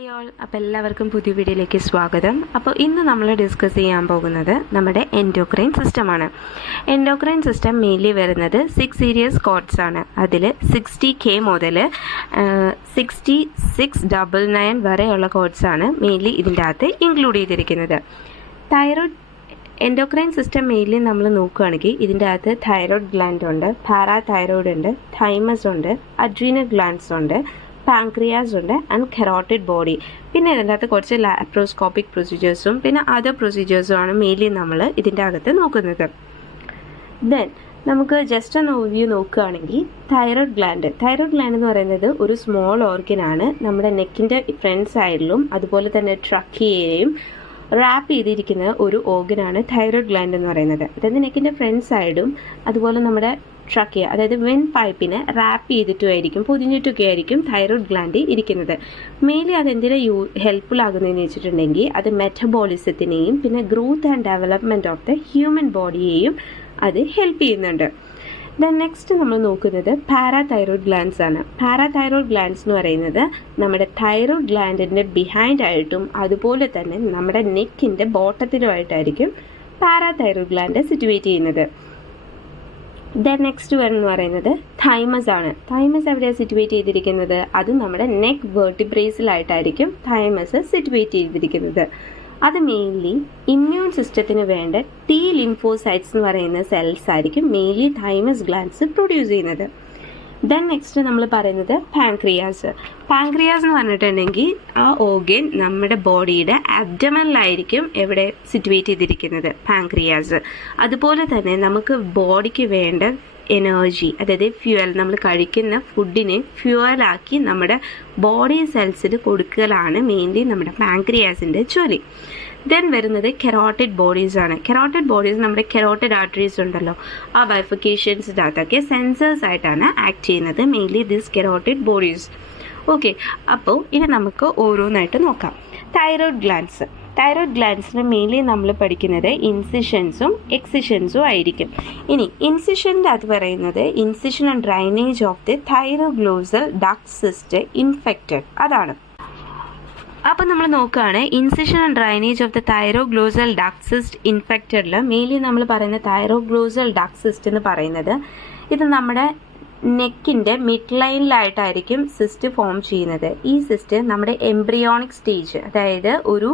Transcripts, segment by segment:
Hi all, അപ്പോൾ എല്ലാവർക്കും പുതിയ വീഡിയോയിലേക്ക് സ്വാഗതം. അപ്പോൾ ഇന്ന് നമ്മൾ ഡിസ്കസ് ചെയ്യാൻ പോകുന്നത് നമ്മുടെ എൻഡോക്രൈൻ സിസ്റ്റമാണ്. എൻഡോക്രൈൻ സിസ്റ്റം മെയിൻലി വരുന്നത് 6 സീരീസ് കോഡ്സ് ആണ്. അതിൽ 60K മുതൽ 6699 വരെയുള്ള കോഡ്സാണ് മെയിൻലി ഇതിൻ്റെ അകത്ത് ഇൻക്ലൂഡ് ചെയ്തിരിക്കുന്നത്. തൈറോയ്ഡ് എൻഡോക്രൈൻ സിസ്റ്റം മെയിൻലി നമ്മൾ നോക്കുകയാണെങ്കിൽ ഇതിൻ്റെ അകത്ത് തൈറോയ്ഡ് ഗ്ലാൻഡ് ഉണ്ട്, പാരാതൈറോയ്ഡ് ഉണ്ട്, തൈമസ് ഉണ്ട്, അഡ്രീനൽ ഗ്ലാൻഡ്സ് ഉണ്ട്, പാൻക്രിയാസ് ഉണ്ട് ആൻഡ് കെറോട്ടിഡ് ബോഡി. പിന്നെ ഇതിൻ്റെ അകത്ത് കുറച്ച് ലാപ്രോസ്കോപ്പിക് പ്രൊസീജിയേഴ്സും പിന്നെ അതർ പ്രൊസീജിയേഴ്സുമാണ് മെയിൻലി നമ്മൾ ഇതിൻ്റെ അകത്ത് നോക്കുന്നത്. ദെൻ നമുക്ക് ജസ്റ്റ് ഒന്ന് ഓവർവ്യൂ നോക്കുകയാണെങ്കിൽ തൈറോയ്ഡ് ഗ്ലാൻഡ് എന്ന് പറയുന്നത് ഒരു സ്മോൾ ഓർഗനാണ്. നമ്മുടെ നെക്കിൻ്റെ ഫ്രണ്ട് സൈഡിലും അതുപോലെ തന്നെ ട്രക്കിയയും റാപ്പ് ചെയ്തിരിക്കുന്ന ഒരു ഓർഗനാണ് തൈറോയ്ഡ് ഗ്ലാൻഡ് എന്ന് പറയുന്നത്. അതായത് നെക്കിൻ്റെ ഫ്രണ്ട് സൈഡും അതുപോലെ നമ്മുടെ ട്രക്കിയ അതായത് വെൻ പൈപ്പിനെ റാപ്പ് ചെയ്തിട്ടുമായിരിക്കും, പൊതിഞ്ഞിട്ടൊക്കെ ആയിരിക്കും തൈറോയ്ഡ് ഗ്ലാൻഡ് ഇരിക്കുന്നത്. മെയിൻലി അതെന്തിനാണ് ഹെൽപ്ഫുൾ ആകുന്നതെന്ന് വെച്ചിട്ടുണ്ടെങ്കിൽ അത് മെറ്റബോളിസത്തിനെയും പിന്നെ growth and development of the human ബോഡിയെയും അത് ഹെൽപ്പ് ചെയ്യുന്നുണ്ട്. ദെൻ നെക്സ്റ്റ് നമ്മൾ നോക്കുന്നത് പാരാതൈറോയ്ഡ് ഗ്ലാൻഡ്സ് ആണ്. പാരാതൈറോയ്ഡ് ഗ്ലാൻഡ്സ് എന്ന് പറയുന്നത് നമ്മുടെ തൈറോയ്ഡ് ഗ്ലാൻഡിൻ്റെ ബിഹൈൻഡ് ആയിട്ടും അതുപോലെ തന്നെ നമ്മുടെ നെക്കിൻ്റെ ബോട്ടത്തിലുമായിട്ടായിരിക്കും പാരാതൈറോയ്ഡ് ഗ്ലാൻഡ് സിറ്റുവേറ്റ് ചെയ്യുന്നത്. ദെൻ നെക്സ്റ്റ് എന്ന് പറയുന്നത് തൈമസ് ആണ്. തൈമസ് എവിടെയാണ് സിറ്റുവേറ്റ് ചെയ്തിരിക്കുന്നത്? അത് നമ്മുടെ നെക്ക് വെർട്ടിബ്രേസിലായിട്ടായിരിക്കും തൈമസ് സിറ്റുവേറ്റ് ചെയ്തിരിക്കുന്നത്. അത് മെയിൻലി ഇമ്മ്യൂൺ സിസ്റ്റത്തിന് വേണ്ട T ലിംഫോസൈറ്റ്സ് എന്ന് പറയുന്ന സെൽസ് ആയിരിക്കും മെയിൻലി തൈമസ് ഗ്ലാൻഡ്സ് പ്രൊഡ്യൂസ് ചെയ്യുന്നത്. ദെൻ നെക്സ്റ്റ് നമ്മൾ പറയുന്നത് പാൻക്രിയാസ് എന്ന് പറഞ്ഞിട്ടുണ്ടെങ്കിൽ ആ ഓർഗൻ നമ്മുടെ ബോഡിയുടെ അബ്ഡമനിലായിരിക്കും എവിടെ സിറ്റുവേറ്റ് ചെയ്തിരിക്കുന്നത് പാൻക്രിയാസ്. അതുപോലെ തന്നെ നമുക്ക് ബോഡിക്ക് വേണ്ട എനർജി അതായത് ഫ്യൂവൽ, നമ്മൾ കഴിക്കുന്ന ഫുഡിനെ ഫ്യൂവലാക്കി നമ്മുടെ ബോഡി സെൽസിന് കൊടുക്കലാണ് മെയിൻലി നമ്മുടെ പാൻക്രിയാസിൻ്റെ ജോലി. ദെൻ വരുന്നത് കെറോട്ടിഡ് ബോഡീസ് ആണ്. കെറോട്ടിഡ് ബോഡീസ് നമ്മുടെ കെറോട്ടിഡ് ആർട്ടറീസ് ഉണ്ടല്ലോ, ആ ബൈഫിക്കേഷൻസിൻ്റെ അകത്തൊക്കെ സെൻസേഴ്സ് ആയിട്ടാണ് ആക്ട് ചെയ്യുന്നത് mainly this carotid bodies. Okay, അപ്പോൾ ഇനി നമുക്ക് ഓരോന്നായിട്ട് നോക്കാം. തൈറോയ്ഡ് ഗ്ലാൻഡ്സിന് മെയിൻലി നമ്മൾ പഠിക്കുന്നത് ഇൻസിഷൻസും എക്സിഷൻസും ആയിരിക്കും. ഇനി ഇൻസിഷൻ്റെ അത് പറയുന്നത് incision and drainage of the thyroglossal duct cyst infected, അതാണ്. അപ്പോൾ നമ്മൾ നോക്കുകയാണ് incision and drainage of the thyroglossal duct cyst ഇൻഫെക്റ്റഡിൽ മെയിൻലി നമ്മൾ പറയുന്ന തൈറോഗ്ലോസൽ ഡക്ട് സിസ്റ്റ് എന്ന് പറയുന്നത് ഇത് നമ്മുടെ നെക്കിൻ്റെ മിഡ് ലൈനിലായിട്ടായിരിക്കും സിസ്റ്റ് ഫോം ചെയ്യുന്നത്. ഈ സിസ്റ്റ് നമ്മുടെ എംബ്രിയോണിക് സ്റ്റേജ് അതായത് ഒരു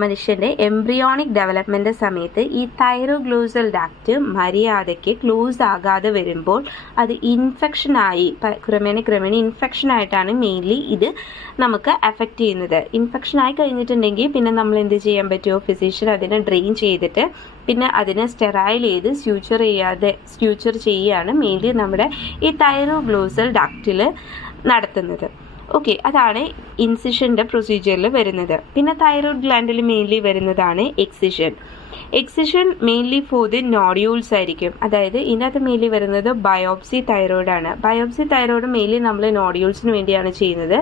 മനുഷ്യൻ്റെ എംബ്രിയോണിക് ഡെവലപ്മെൻറ്റ് സമയത്ത് ഈ തൈറോഗ്ലോസൽ ഡക്റ്റ് മര്യാദയ്ക്ക് ക്ലോസ് ആകാതെ വരുമ്പോൾ അത് ഇൻഫെക്ഷനായി ക്രമേണ ഇൻഫെക്ഷനായിട്ടാണ് മെയിൻലി ഇത് നമുക്ക് എഫക്റ്റ് ചെയ്യുന്നത്. ഇൻഫെക്ഷനായി കഴിഞ്ഞിട്ടുണ്ടെങ്കിൽ പിന്നെ നമ്മൾ എന്ത് ചെയ്യാൻ പറ്റുമോ, ഫിസിഷ്യൻ അതിനെ ഡ്രെയിൻ ചെയ്തിട്ട് പിന്നെ അതിനെ സ്റ്റെറൈൽ ചെയ്ത് സ്യൂച്ചർ ചെയ്യുകയാണ് മെയിൻലി നമ്മുടെ ഈ തൈറോഗ്ലോസൽ ഡക്റ്റിൽ നടത്തുന്നത്. ഓക്കെ, അതാണ് ഇൻസിഷൻ്റെ പ്രൊസീജിയറിൽ വരുന്നത്. പിന്നെ തൈറോയ്ഡ് ഗ്ലാൻഡിൽ മെയിൻലി വരുന്നതാണ് excision mainly for the nodules ആയിരിക്കും. അതായത് ഇതിനകത്ത് മെയിൻലി വരുന്നത് ബയോപ്സി തൈറോയ്ഡ് ആണ്. ബയോപ്സി തൈറോയ്ഡ് മെയിൻലി നമ്മൾ നോഡ്യൂൾസിന് വേണ്ടിയാണ് ചെയ്യുന്നത്.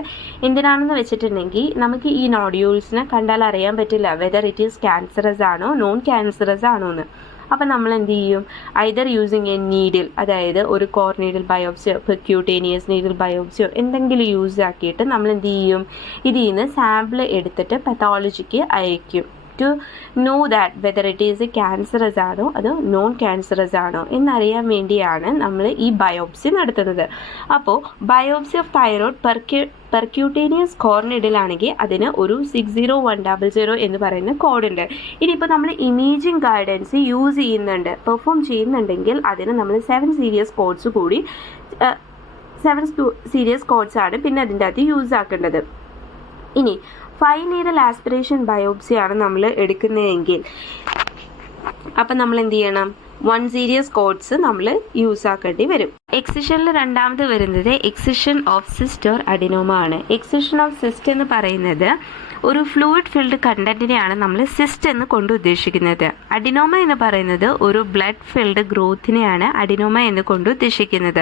എന്തിനാണെന്ന് വെച്ചിട്ടുണ്ടെങ്കിൽ നമുക്ക് ഈ നോഡ്യൂൾസിനെ കണ്ടാൽ അറിയാൻ പറ്റില്ല വെദർ ഇറ്റ് ഈസ് ക്യാൻസറസ് ആണോ നോൺ ക്യാൻസറസ് ആണോ എന്ന്. അപ്പം നമ്മൾ എന്ത് ചെയ്യും, ഐദർ യൂസിങ് എ നീഡിൽ അതായത് ഒരു കോർ നീഡിൽ ബയോപ്സിയോ പെർക്യൂട്ടേനിയസ് നീഡിൽ ബയോപ്സിയോ എന്തെങ്കിലും യൂസ് ആക്കിയിട്ട് നമ്മൾ എന്ത് ചെയ്യും, ഇതിൽ നിന്ന് സാമ്പിൾ എടുത്തിട്ട് പത്തോളജിക്ക് അയക്കും to know that whether it is cancerous ആണോ അതോ നോൺ ക്യാൻസറസ് ആണോ എന്നറിയാൻ വേണ്ടിയാണ് നമ്മൾ ഈ ബയോപ്സി നടത്തുന്നത്. അപ്പോൾ ബയോപ്സി ഓഫ് തൈറോയ്ഡ് പെർക്യൂട്ടേനിയസ് കോർണിഡിലാണെങ്കിൽ അതിന് ഒരു 60100 എന്ന് പറയുന്ന കോഡുണ്ട്. ഇനിയിപ്പോൾ നമ്മൾ ഇമേജിംഗ് ഗൈഡൻസ് പെർഫോം ചെയ്യുന്നുണ്ടെങ്കിൽ അതിന് നമ്മൾ 7 സീരീസ് കോഡ്സ് ആണ് പിന്നെ അതിൻ്റെ അകത്ത് യൂസ് ആക്കേണ്ടത്. ഇനി 5 നീഡൽ ആസ്പിറേഷൻ ബയോപ്സിയാണ് നമ്മൾ എടുക്കുന്നതെങ്കിൽ അപ്പം നമ്മൾ എന്ത് ചെയ്യണം, 1 സീരീസ് കോഡ്സ് നമ്മൾ യൂസ് ആക്കേണ്ടി വരും. എക്സിഷനിൽ രണ്ടാമത് വരുന്നത് excision of cyst or adenoma ആണ്. എക്സിഷൻ ഓഫ് സിസ്റ്റ് എന്ന് പറയുന്നത് ഒരു ഫ്ലൂയിഡ് ഫിൽഡ് കണ്ടന്റിനെയാണ് നമ്മൾ സിസ്റ്റ് എന്ന് കൊണ്ട് ഉദ്ദേശിക്കുന്നത്. അഡിനോമ എന്ന് പറയുന്നത് ഒരു ബ്ലഡ് ഫിൽഡ് ഗ്രോത്തിനെയാണ് അഡിനോമ എന്ന് കൊണ്ട് ഉദ്ദേശിക്കുന്നത്.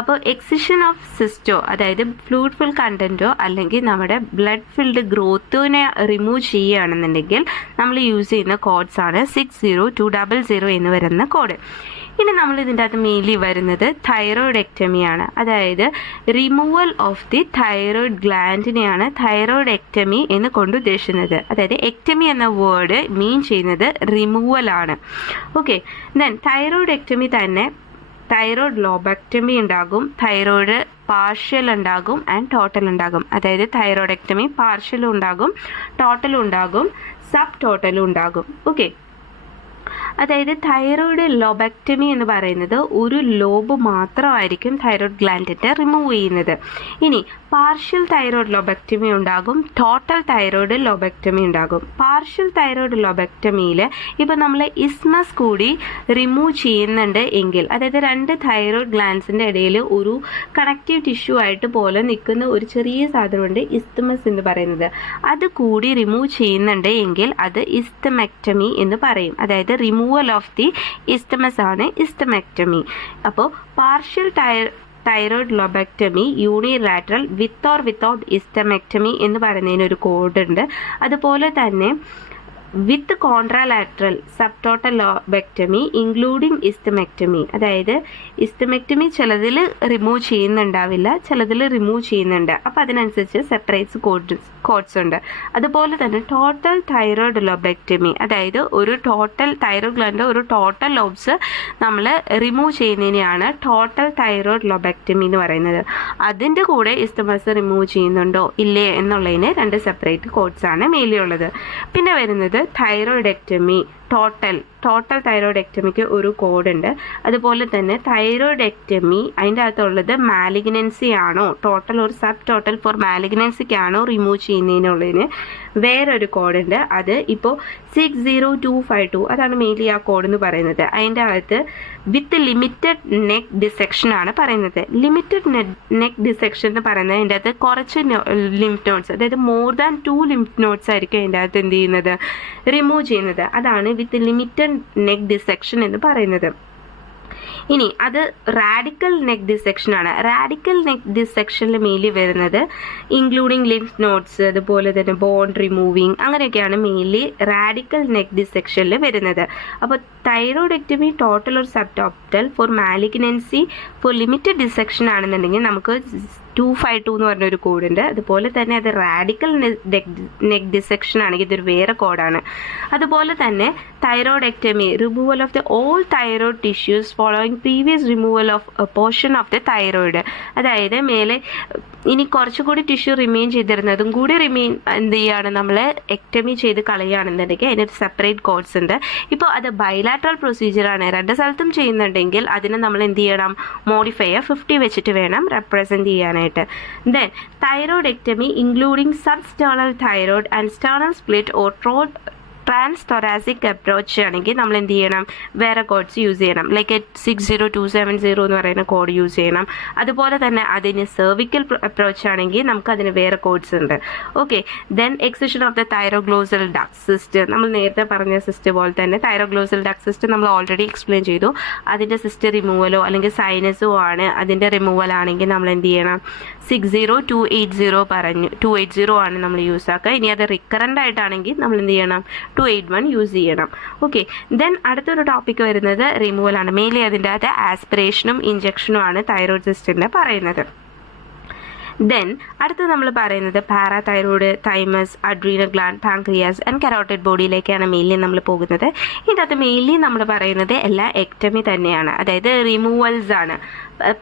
അപ്പോൾ എക്സിഷൻ ഓഫ് സിസ്റ്റോ അതായത് ഫ്ലൂയിഡ് ഫിൽഡ് കണ്ടന്റോ അല്ലെങ്കിൽ നമ്മുടെ ബ്ലഡ് ഫിൽഡ് ഗ്രോത്തിനെ റിമൂവ് ചെയ്യുകയാണെന്നുണ്ടെങ്കിൽ നമ്മൾ യൂസ് ചെയ്യുന്ന കോഡ്സ് ആണ് 60200 എന്ന് വരുന്ന കോഡ്. ഇനി നമ്മൾ ഇതിൻ്റെ അകത്ത് മെയിൻലി വരുന്നത് തൈറോയിഡെക്ടമിയാണ്. അതായത് റിമൂവൽ ഓഫ് ദി തൈറോയിഡ് ഗ്ലാൻഡിനെയാണ് തൈറോയിഡെക്ടമി എന്ന് കൊണ്ട് ഉദ്ദേശിക്കുന്നത്. അതായത് എക്ടമി എന്ന വേർഡ് മീൻ ചെയ്യുന്നത് റിമൂവൽ ആണ്. ഓക്കെ, ദെൻ തൈറോയിഡെക്ടമി തന്നെ തൈറോയിഡ് ലോബക്ടമി ഉണ്ടാകും, തൈറോയിഡ് പാർഷ്യൽ ഉണ്ടാകും ആൻഡ് ടോട്ടൽ ഉണ്ടാകും. അതായത് തൈറോയിഡെക്ടമി പാർഷ്യലും ഉണ്ടാകും, ടോട്ടലും ഉണ്ടാകും, സബ് ടോട്ടലും ഉണ്ടാകും. ഓക്കെ, അതായത് തൈറോയിഡ് ലോബക്ടമി എന്ന് പറയുന്നത് ഒരു ലോബ് മാത്രമായിരിക്കും തൈറോയിഡ് ഗ്ലാൻഡിൻ്റെ റിമൂവ് ചെയ്യുന്നത്. ഇനി പാർഷ്യൽ തൈറോയിഡ് ലോബക്ടമി ഉണ്ടാകും, ടോട്ടൽ തൈറോയിഡ് ലോബക്ടമി ഉണ്ടാകും. പാർഷ്യൽ തൈറോയിഡ് ലോബക്ടമിയിൽ ഇപ്പോൾ നമ്മൾ ഇസ്മസ് കൂടി റിമൂവ് ചെയ്യുന്നുണ്ട് എങ്കിൽ, അതായത് രണ്ട് തൈറോയിഡ് ഗ്ലാൻഡ്സിൻ്റെ ഇടയിൽ ഒരു കണക്റ്റീവ് ടിഷ്യൂ ആയിട്ട് പോലെ നിൽക്കുന്ന ഒരു ചെറിയ സാധനമുണ്ട് ഇസ്തമസ് എന്ന് പറയുന്നത്. അത് കൂടി റിമൂവ് ചെയ്യുന്നുണ്ട് എങ്കിൽ അത് ഇസ്തമെക്ടമി എന്ന് പറയും. അതായത് റിമൂവൽ ഓഫ് ദി ഇസ്തമസ് ആണ് ഇസ്തമെക്ടമി. അപ്പോൾ partial thyroid lobectomy unilateral with or without isthmectomy എന്ന് പറയുന്നതിന് ഒരു കോഡ് ഉണ്ട്. അതുപോലെ തന്നെ with contralateral subtotal lobectomy including isthmectomy. അതായത് ഇസ്തമെക്ടമി ചിലതിൽ റിമൂവ് ചെയ്യുന്നുണ്ടാവില്ല, ചിലതിൽ റിമൂവ് ചെയ്യുന്നുണ്ട്. അപ്പോൾ അതിനനുസരിച്ച് സെപ്പറേറ്റ്സ് കോഡ്സ് ഉണ്ട്. അതുപോലെ തന്നെ ടോട്ടൽ തൈറോയിഡ് ലോബക്ടമി, അതായത് ഒരു ടോട്ടൽ തൈറോയിഡ് ഗ്ലാൻഡ് ഒരു ടോട്ടൽ ലോബ്സ് നമ്മൾ റിമൂവ് ചെയ്യുന്നതിനെയാണ് ടോട്ടൽ തൈറോയിഡ് ലോബക്ടമി എന്ന് പറയുന്നത്. അതിൻ്റെ കൂടെ ഇസ്തമസ് റിമൂവ് ചെയ്യുന്നുണ്ടോ ഇല്ലേ എന്നുള്ളതിന് രണ്ട് സെപ്പറേറ്റ് കോഡ്സ് ആണ് മേലെയുള്ളത്. പിന്നെ വരുന്നത് തൈറോയിഡെക്ടമി ടോട്ടൽ തൈറോയിഡെക്ടമിക്ക് ഒരു കോഡ് ഉണ്ട്. അതുപോലെ തന്നെ തൈറോയിഡെക്ടമി അതിൻ്റെ അകത്തുള്ളത് മാലിഗ്നൻസി ആണോ, ടോട്ടൽ ഒരു സബ് ടോട്ടൽ ഫോർ മാലിഗ്നൻസിക്കാണോ റിമൂവ് ചെയ്യുന്നതിനുള്ളതിന് വേറൊരു കോഡ് ഉണ്ട്. അത് ഇപ്പോൾ 60252 അതാണ് മെയിൻലി ആ കോഡ് എന്ന് പറയുന്നത്. അതിൻ്റെ അകത്ത് വിത്ത് ലിമിറ്റഡ് നെക്ക് ഡിസെക്ഷൻ ആണ് പറയുന്നത്. ലിമിറ്റഡ് നെക്ക് ഡിസെക്ഷൻ എന്ന് പറയുന്നത് അതിൻ്റെ അകത്ത് കുറച്ച് ലിംഫ് നോട്ട്സ്, അതായത് മോർ ദാൻ 2 ലിംഫ് നോട്ട്സ് ആയിരിക്കും അതിൻ്റെ അകത്ത് എന്ത് ചെയ്യുന്നത്, റിമൂവ് ചെയ്യുന്നത്. അതാണ് വിത്ത് ലിമിറ്റഡ് നെക്ക് ഡിസെക്ഷൻ എന്ന് പറയുന്നത്. ഇനി അത് റാഡിക്കൽ നെക്ക് ഡിസെക്ഷൻ ആണ്. റാഡിക്കൽ നെക്ക് ഡിസെക്ഷനിൽ മെയിൻലി വരുന്നത് ഇൻക്ലൂഡിങ് ലിംഫ് നോട്ട്സ്, അതുപോലെ തന്നെ ബോൺ റിമൂവിങ്, അങ്ങനെയൊക്കെയാണ് മെയിൻലി റാഡിക്കൽ നെക്ക് ഡിസെക്ഷനിൽ വരുന്നത്. അപ്പോൾ തൈറോയിഡെക്ടമി ടോട്ടൽ ഒരു sub total for malignancy for limited dissection ആണെന്നുണ്ടെങ്കിൽ നമുക്ക് 252 എന്ന് പറഞ്ഞൊരു കോഡുണ്ട്. അതുപോലെ തന്നെ അത് റാഡിക്കൽ നെക്ക് ഡിസെക്ഷൻ ആണെങ്കിൽ ഇതൊരു വേറെ കോഡാണ്. അതുപോലെ തന്നെ thyroidectomy removal of the all thyroid tissues following previous removal of a portion of the thyroid. അതായത് മേലെ ഇനി കുറച്ചുകൂടി ടിഷ്യൂ റിമെയിൻ ചെയ്തിരുന്നതും കൂടി എന്ത് ചെയ്യുകയാണ്, നമ്മൾ എക്ടമി ചെയ്ത് കളയുകയാണെന്നുണ്ടെങ്കിൽ അതിനൊരു സെപ്പറേറ്റ് കോഡ്സ് ഉണ്ട്. ഇപ്പോൾ അത് ബൈലാറ്ററൽ പ്രൊസീജിയറാണ്, രണ്ട് സ്ഥലത്തും ചെയ്യുന്നുണ്ടെങ്കിൽ അതിനെ നമ്മൾ എന്ത് ചെയ്യണം, മോഡിഫയർ 50 വെച്ചിട്ട് വേണം റെപ്രസെൻറ്റ് ചെയ്യാനായിട്ട്. Then thyroidectomy including substernal thyroid and sternal split or trans thoracic approach ആണെങ്കിൽ നമ്മൾ എന്ത് ചെയ്യണം, വേറെ കോഡ്സ് യൂസ് ചെയ്യണം. ലൈക്ക് 60270 എന്ന് പറയുന്ന കോഡ് യൂസ് ചെയ്യണം. അതുപോലെ തന്നെ അതിന് സെർവിക്കൽ അപ്രോച്ച് ആണെങ്കിൽ നമുക്ക് അതിന് വേറെ കോഡ്സ് ഉണ്ട്. Okay, then excision of the thyroglossal duct system, നമ്മൾ നേരത്തെ പറഞ്ഞ സിസ്റ്റം പോലെ തന്നെ തൈറോഗ്ലോസൽ ഡക്ട് സിസ്റ്റം നമ്മൾ ഓൾറെഡി എക്സ്പ്ലെയിൻ ചെയ്തു. അതിൻ്റെ സിസ്റ്റം റിമൂവലോ അല്ലെങ്കിൽ സൈനസോ ആണ് അതിൻ്റെ റിമൂവൽ ആണെങ്കിൽ നമ്മൾ എന്ത് ചെയ്യണം, 60280 പറഞ്ഞു, 280 ആണ് നമ്മൾ യൂസ് ആക്കുക. ഇനി അത് റിക്കറൻ്റ് ആയിട്ടാണെങ്കിൽ നമ്മൾ എന്ത് ചെയ്യണം, 281 യൂസ് ചെയ്യണം. ഓക്കെ, ദെൻ അടുത്തൊരു ടോപ്പിക് വരുന്നത് റിമൂവൽ ആണ്. മെയിൻലി അതിൻ്റെ അകത്ത് ആസ്പിറേഷനും ഇഞ്ചക്ഷനും ആണ് തൈറോയ്ഡ് സിസ്റ്റത്തിൽ പറയുന്നത്. ദെൻ അടുത്ത് നമ്മൾ പറയുന്നത് parathyroid, thymus, adrenal gland, pancreas and carotid ബോഡിയിലേക്കാണ് മെയിൻലി നമ്മൾ പോകുന്നത്. ഇതിനകത്ത് മെയിൻലി നമ്മൾ പറയുന്നത് എല്ലാം എക്ടമി തന്നെയാണ്, അതായത് റിമൂവൽസ് ആണ്.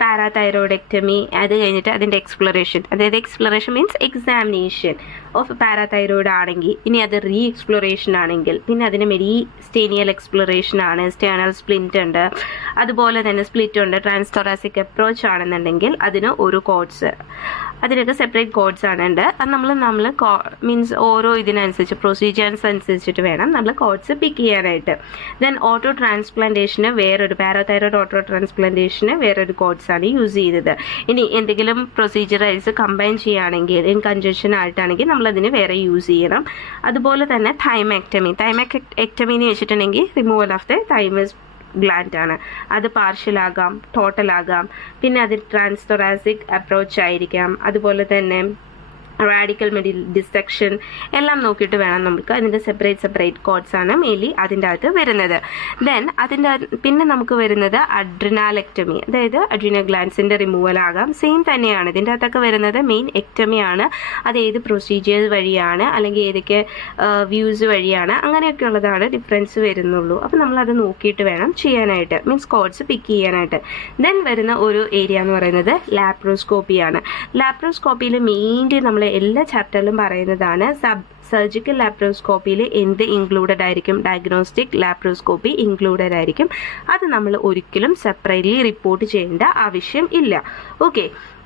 പാരാതൈറോയിഡെക്ടമി, അത് കഴിഞ്ഞിട്ട് അതിൻ്റെ എക്സ്പ്ലോറേഷൻ, അതായത് exploration means examination of parathyroid ആണെങ്കിൽ, ഇനി അത് റീ എക്സ്പ്ലോറേഷൻ ആണെങ്കിൽ പിന്നെ അതിന് മെരിസ്റ്റേനിയൽ എക്സ്പ്ലോറേഷൻ ആണ്, സ്റ്റേണൽ സ്പ്ലിറ്റ് ഉണ്ട്, അതുപോലെ തന്നെ സ്പ്ലിറ്റ് ഉണ്ട്. ട്രാൻസ് തൊറാസിക് അപ്രോച്ച് ആണെന്നുണ്ടെങ്കിൽ അതിന് ഒരു കോഡ്സ്, അതിനൊക്കെ സെപ്പറേറ്റ് കോഡ്സ് ആണ് ഉണ്ട്. അത് നമ്മൾ മീൻസ് ഓരോ ഇതിനനുസരിച്ച് പ്രൊസീജിയേഴ്സ് അനുസരിച്ചിട്ട് വേണം നമ്മൾ കോഡ്സ് പിക്ക് ചെയ്യാനായിട്ട്. ദെൻ ഓട്ടോ ട്രാൻസ്പ്ലാന്റേഷന് വേറൊരു, പാരാതൈറോയ്ഡ് ഓട്ടോ ട്രാൻസ്പ്ലാന്റേഷന് വേറൊരു കോഡ്സ് ആണ് യൂസ് ചെയ്തത്. ഇനി എന്തെങ്കിലും പ്രൊസീജിയറൈസ് കമ്പൈൻ ചെയ്യുകയാണെങ്കിൽ ഇൻ കൺജക്ഷൻ ആയിട്ടാണെങ്കിൽ നമ്മളതിന് വേറെ യൂസ് ചെയ്യണം. അതുപോലെ തന്നെ തൈമക്ടമി എന്ന് വെച്ചിട്ടുണ്ടെങ്കിൽ removal of the thymus gland ആണ്. അത് പാർഷ്യൽ ആകാം, ടോട്ടൽ ആകാം, പിന്നെ അത് ട്രാൻസ് തൊറാസിക് അപ്രോച്ച് ആയിരിക്കാം, അതുപോലെ തന്നെ റാഡിക്കൽ ഡിസെക്ഷൻ എല്ലാം നോക്കിയിട്ട് വേണം നമുക്ക്. അതിൻ്റെ സെപ്പറേറ്റ് കോഡ്സ് ആണ് മെയിൻലി അതിൻ്റെ അകത്ത് വരുന്നത്. ദെൻ പിന്നെ നമുക്ക് വരുന്നത് അഡ്രിനാലെക്ടമി, അതായത് അഡ്രീനൽ ഗ്ലാൻസിൻ്റെ റിമൂവൽ ആകാം. സെയിം തന്നെയാണ് ഇതിൻ്റെ അകത്തൊക്കെ വരുന്നത്. മെയിൻ എക്ടമി ആണ്. അത് ഏത് പ്രൊസീജിയേഴ്സ് വഴിയാണ് അല്ലെങ്കിൽ ഏതൊക്കെ വ്യൂസ് വഴിയാണ്, അങ്ങനെയൊക്കെ ഉള്ളതാണ് ഡിഫറൻസ് വരുന്നുള്ളൂ. അപ്പോൾ നമ്മളത് നോക്കിയിട്ട് വേണം ചെയ്യാനായിട്ട്, മീൻസ് കോഡ്സ് പിക്ക് ചെയ്യാനായിട്ട്. ദെൻ വരുന്ന ഒരു ഏരിയ എന്ന് പറയുന്നത് ലാപ്രോസ്കോപ്പിയാണ്. ലാപ്രോസ്കോപ്പിയിൽ മെയിൻലി നമ്മൾ എല്ലാ ചാപ്റ്ററിലും പറയുന്നതാണ് സർജിക്കൽ ലാപ്രോസ്കോപ്പിയിൽ എന്ത് ഇൻക്ലൂഡഡ് ആയിരിക്കും, ഡയഗ്നോസ്റ്റിക് ലാപ്രോസ്കോപ്പി ഇൻക്ലൂഡഡ് ആയിരിക്കും. അത് നമ്മൾ ഒരിക്കലും സെപ്പറേറ്റ്ലി റിപ്പോർട്ട് ചെയ്യേണ്ട ആവശ്യം ഇല്ല. ഓക്കെ,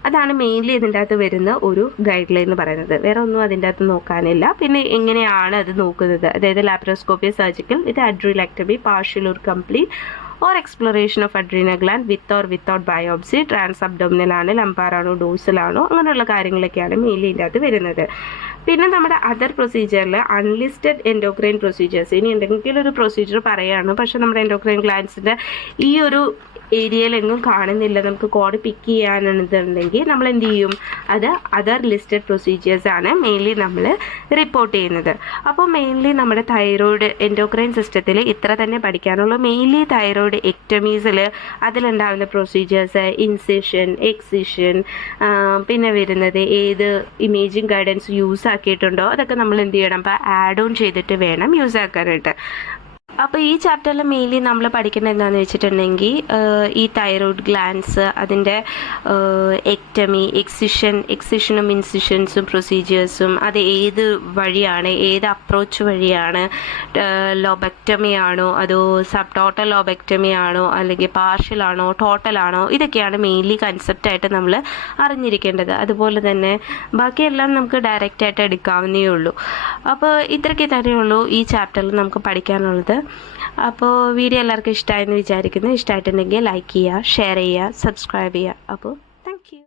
അതാണ് മെയിൻലി ഇതിൻ്റെ അകത്ത് വരുന്ന ഒരു ഗൈഡ് ലൈൻ എന്ന് പറയുന്നത്. വേറെ ഒന്നും അതിൻ്റെ അകത്ത് നോക്കാനില്ല. പിന്നെ എങ്ങനെയാണ് അത് നോക്കുന്നത്, അതായത് laparoscopy surgical with adrenalectomy, partial or complete or exploration of adrenal gland with or without biopsy, trans abdominal ആണ്, ലംബാറാണോ, ഡോഴ്സലാണോ, അങ്ങനെയുള്ള കാര്യങ്ങളൊക്കെയാണ് മെയിൻലി ഇതിൻ്റെ അകത്ത് വരുന്നത്. പിന്നെ നമ്മുടെ അതർ പ്രൊസീജിയറിൽ അൺലിസ്റ്റഡ് എൻഡോക്രൈൻ പ്രൊസീജിയേഴ്സ്, ഇനി എന്തെങ്കിലും ഒരു പ്രൊസീജിയർ പറയുകയാണ്, പക്ഷെ നമ്മുടെ എൻഡോക്രൈൻ ഗ്ലാൻഡ്സിൻ്റെ ഈ ഒരു ഏരിയയിലെങ്ങും കാണുന്നില്ല, നമുക്ക് കോഡ് പിക്ക് ചെയ്യാനുണ്ടെങ്കിൽ നമ്മൾ എന്ത് ചെയ്യും, അത് അതർ ലിസ്റ്റഡ് പ്രൊസീജിയേഴ്സ് ആണ് മെയിൻലി നമ്മൾ റിപ്പോർട്ട് ചെയ്യുന്നത്. അപ്പോൾ മെയിൻലി നമ്മുടെ തൈറോയ്ഡ് എൻഡോക്രൈൻ സിസ്റ്റത്തിൽ ഇത്ര തന്നെ പഠിക്കാനുള്ളൂ. മെയിൻലി തൈറോയ്ഡ് എക്ടമീസിൽ അതിലുണ്ടാകുന്ന പ്രൊസീജിയേഴ്സ്, ഇൻസിഷൻ, എക്സിഷൻ, പിന്നെ വരുന്നത് ഏത് ഇമേജിങ് ഗൈഡൻസ് യൂസ് ആക്കിയിട്ടുണ്ടോ അതൊക്കെ നമ്മൾ എന്ത് ചെയ്യണം, അപ്പോൾ ആഡ് ഓൺ ചെയ്തിട്ട് വേണം യൂസ് ആക്കാനായിട്ട്. അപ്പോൾ ഈ ചാപ്റ്ററിൽ മെയിൻലി നമ്മൾ പഠിക്കേണ്ടത് എന്താണെന്ന് വെച്ചിട്ടുണ്ടെങ്കിൽ ഈ തൈറോയ്ഡ് ഗ്ലാൻഡ്സ്, അതിൻ്റെ എക്ടമി, എക്സിഷനും ഇൻസിഷൻസും പ്രൊസീജിയേഴ്സും, അത് ഏത് വഴിയാണ്, ഏത് അപ്രോച്ച് വഴിയാണ്, ലോബക്ടമി ആണോ അതോ സബ് ടോട്ടൽ ലോബക്ടമി ആണോ അല്ലെങ്കിൽ പാർഷ്യൽ ആണോ ടോട്ടൽ ആണോ, ഇതൊക്കെയാണ് മെയിൻലി കൺസെപ്റ്റായിട്ട് നമ്മൾ അറിഞ്ഞിരിക്കേണ്ടത്. അതുപോലെ തന്നെ ബാക്കിയെല്ലാം നമുക്ക് ഡയറക്റ്റായിട്ട് എടുക്കാവുന്നേ ഉള്ളൂ. അപ്പോൾ ഇത്രയ്ക്ക് തന്നെയുള്ളൂ ഈ ചാപ്റ്ററിൽ നമുക്ക് പഠിക്കാനുള്ളത്. അപ്പോൾ വീഡിയോ എല്ലാവർക്കും ഇഷ്ടമായെന്ന് വിചാരിക്കുന്നു. ഇഷ്ടമായിട്ടുണ്ടെങ്കിൽ ലൈക്ക് ചെയ്യുക, ഷെയർ ചെയ്യുക, സബ്സ്ക്രൈബ് ചെയ്യുക. അപ്പോൾ